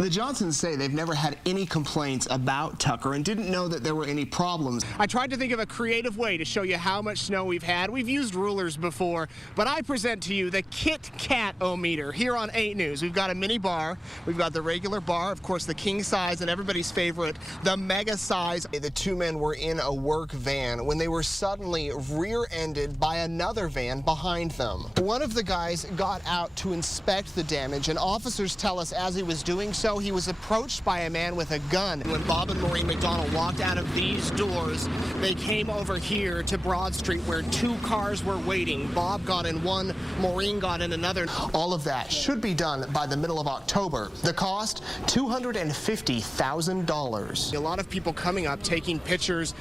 The Johnsons say they've never had any complaints about Tucker and didn't know that there were any problems. I tried to think of a creative way to show you how much snow we've had. We've used rulers before, but I present to you the Kit Kat-o-meter here on 8 News. We've got a mini bar, we've got the regular bar, of course the king size, and everybody's favorite, the mega size. The two men were in a work van when they were suddenly rear-ended by another van behind them. One of the guys got out to inspect the damage, and officers tell us as he was doing so, he was approached by a man with a gun. When Bob and Maureen McDonald walked out of these doors, they came over here to Broad Street where 2 cars were waiting. Bob got in one, Maureen got in another. All of that should be done by the middle of October. The cost, $250,000. A lot of people coming up, taking pictures,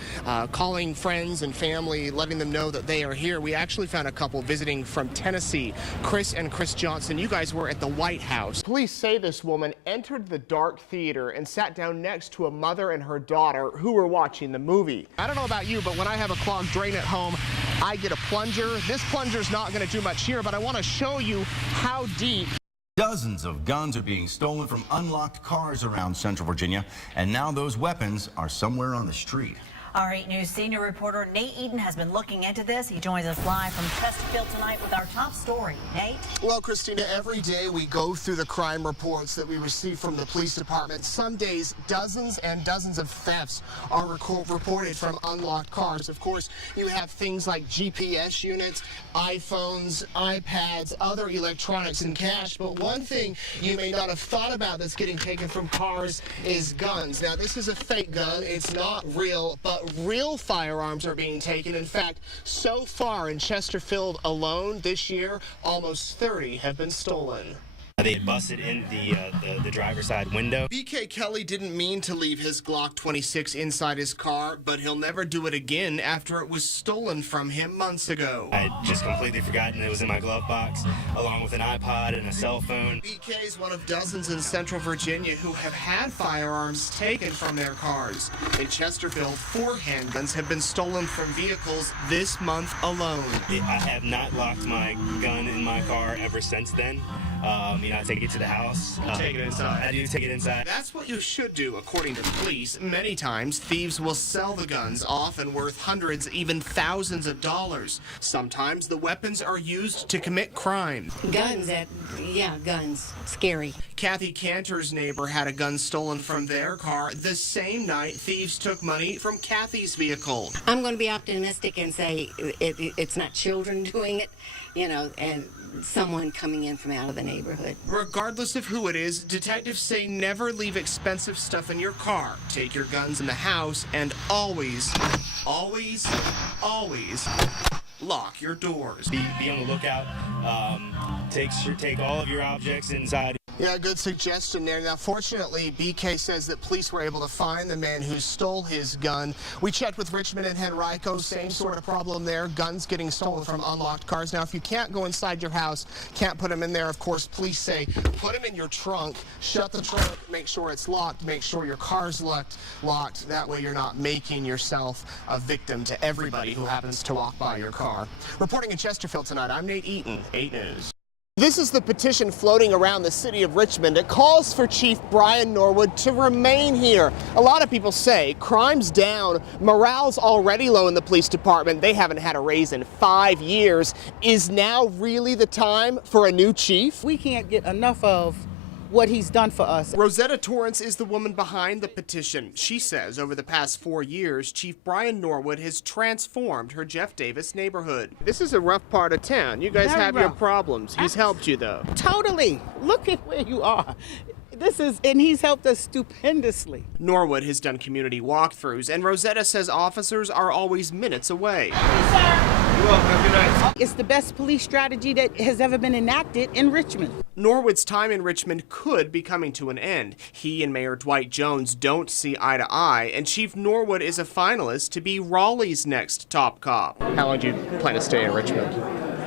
calling friends and family, letting them know that they are here. We actually found a couple visiting from Tennessee, Chris and Chris Johnson. You guys were at the White House. Police say this woman entered the dark theater and sat down next to a mother and her daughter who were watching the movie. I don't know about you, but when I have a clogged drain at home, I get a plunger. This plunger's not going to do much here, but I want to show you how deep. Dozens of guns are being stolen from unlocked cars around Central Virginia, and now those weapons are somewhere on the street. Our 8 News senior reporter Nate Eaton has been looking into this. He joins us live from Chesterfield tonight with our top story. Nate? Well, Christina, every day we go through the crime reports that we receive from the police department. Some days, dozens and dozens of thefts are reported from unlocked cars. Of course, you have things like GPS units, iPhones, iPads, other electronics, and cash. But one thing you may not have thought about that's getting taken from cars is guns. Now, this is a fake gun. It's not real, but real firearms are being taken. In fact, so far in Chesterfield alone this year, almost 30 have been stolen. They had busted in the driver's side window. BK Kelly didn't mean to leave his Glock 26 inside his car, but he'll never do it again after it was stolen from him months ago. I had just completely forgotten it was in my glove box, along with an iPod and a cell phone. BK is one of dozens in Central Virginia who have had firearms taken from their cars. In Chesterfield, 4 handguns have been stolen from vehicles this month alone. I have not locked my gun in my car ever since then. I take it to the house. Take it inside. I do take it inside. That's what you should do, according to police. Many times, thieves will sell the guns, often worth hundreds, even thousands of dollars. Sometimes the weapons are used to commit crime. Guns, guns. Scary. Kathy Cantor's neighbor had a gun stolen from their car. The same night, thieves took money from Kathy's vehicle. I'm going to be optimistic and say it's not children doing it, and someone coming in from out of the neighborhood. Regardless of who it is, detectives say never leave expensive stuff in your car. Take your guns in the house and always, always, always lock your doors. Be on the lookout. Take all of your objects inside. Yeah, good suggestion there. Now, fortunately, BK says that police were able to find the man who stole his gun. We checked with Richmond and Henrico, same sort of problem there, guns getting stolen from unlocked cars. Now, if you can't go inside your house, can't put them in there, of course, police say put them in your trunk, shut the trunk, make sure it's locked, make sure your car's locked. That way you're not making yourself a victim to everybody who happens to walk by your car. Reporting in Chesterfield tonight, I'm Nate Eaton, 8 News. This is the petition floating around the city of Richmond. It calls for Chief Brian Norwood to remain here. A lot of people say crime's down, morale's already low in the police department. They haven't had a raise in 5 years. Is now really the time for a new chief? We can't get enough of what he's done for us. Rosetta Torrance is the woman behind the petition. She says over the past 4 years, Chief Brian Norwood has transformed her Jeff Davis neighborhood. This is a rough part of town. You guys have your problems. He's helped you, though. Totally. Look at where you are. And he's helped us stupendously. Norwood has done community walkthroughs, and Rosetta says officers are always minutes away. Thank you, sir. You're welcome. Have a good night. It's the best police strategy that has ever been enacted in Richmond. Norwood's time in Richmond could be coming to an end. He and Mayor Dwight Jones don't see eye to eye, and Chief Norwood is a finalist to be Raleigh's next top cop. How long do you plan to stay in Richmond?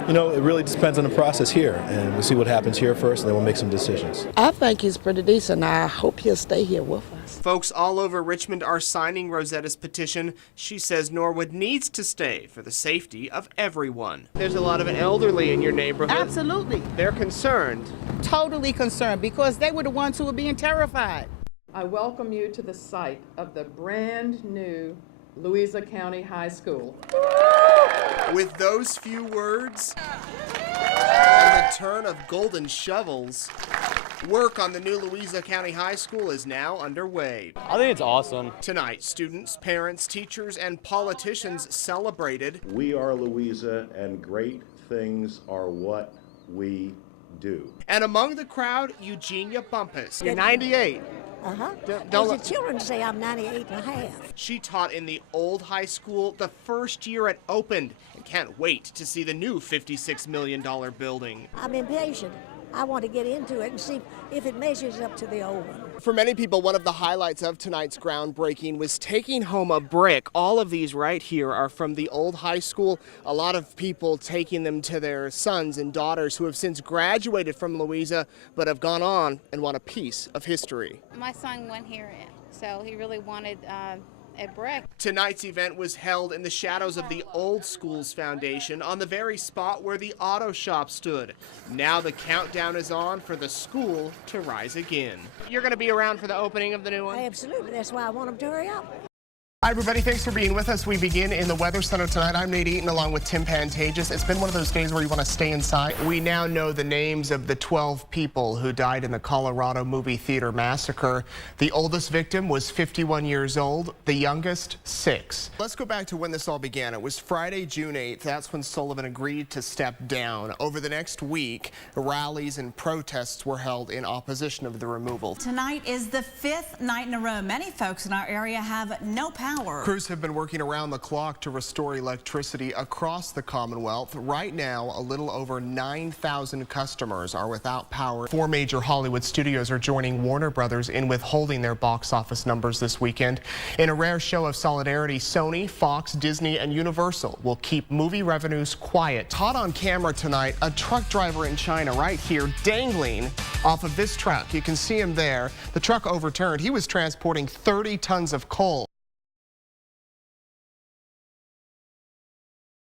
It really depends on the process here, and we'll see what happens here first, and then we'll make some decisions. I think he's pretty decent. I hope he'll stay here with us. kids. Folks all over Richmond are signing Rosetta's petition. She says Norwood needs to stay for the safety of everyone. There's a lot of elderly in your neighborhood. Absolutely. They're concerned. Totally concerned because they were the ones who were being terrified. I welcome you to the site of the brand new Louisa County High School. With those few words and the turn of golden shovels, work on the new Louisa County High School is now underway. I think it's awesome. Tonight, students, parents, teachers, and politicians celebrated. We are Louisa, and great things are what we do. And among the crowd, Eugenia Bumpus. You're 98. The children say I'm 98 and a half. She taught in the old high school the first year it opened and can't wait to see the new $56 million building. I'm impatient. I want to get into it and see if it measures up to the old one. For many people, one of the highlights of tonight's groundbreaking was taking home a brick. All of these right here are from the old high school. A lot of people taking them to their sons and daughters who have since graduated from Louisa but have gone on and want a piece of history. My son went here, so he really wanted a brick. Tonight's event was held in the shadows of the Old Schools Foundation on the very spot where the auto shop stood. Now the countdown is on for the school to rise again. You're going to be around for the opening of the new one? Absolutely. That's why I want them to hurry up. Hi, everybody. Thanks for being with us. We begin in the Weather Center tonight. I'm Nate Eaton along with Tim Pantages. It's been one of those days where you want to stay inside. We now know the names of the 12 people who died in the Colorado movie theater massacre. The oldest victim was 51 years old, the youngest 6. Let's go back to when this all began. It was Friday, June 8th. That's when Sullivan agreed to step down. Over the next week, rallies and protests were held in opposition of the removal. Tonight is the 5th night in a row. Many folks in our area have no power. Crews have been working around the clock to restore electricity across the Commonwealth. Right now, a little over 9,000 customers are without power. 4 major Hollywood studios are joining Warner Brothers in withholding their box office numbers this weekend. In a rare show of solidarity, Sony, Fox, Disney, and Universal will keep movie revenues quiet. Caught on camera tonight, a truck driver in China right here dangling off of this truck. You can see him there. The truck overturned. He was transporting 30 tons of coal.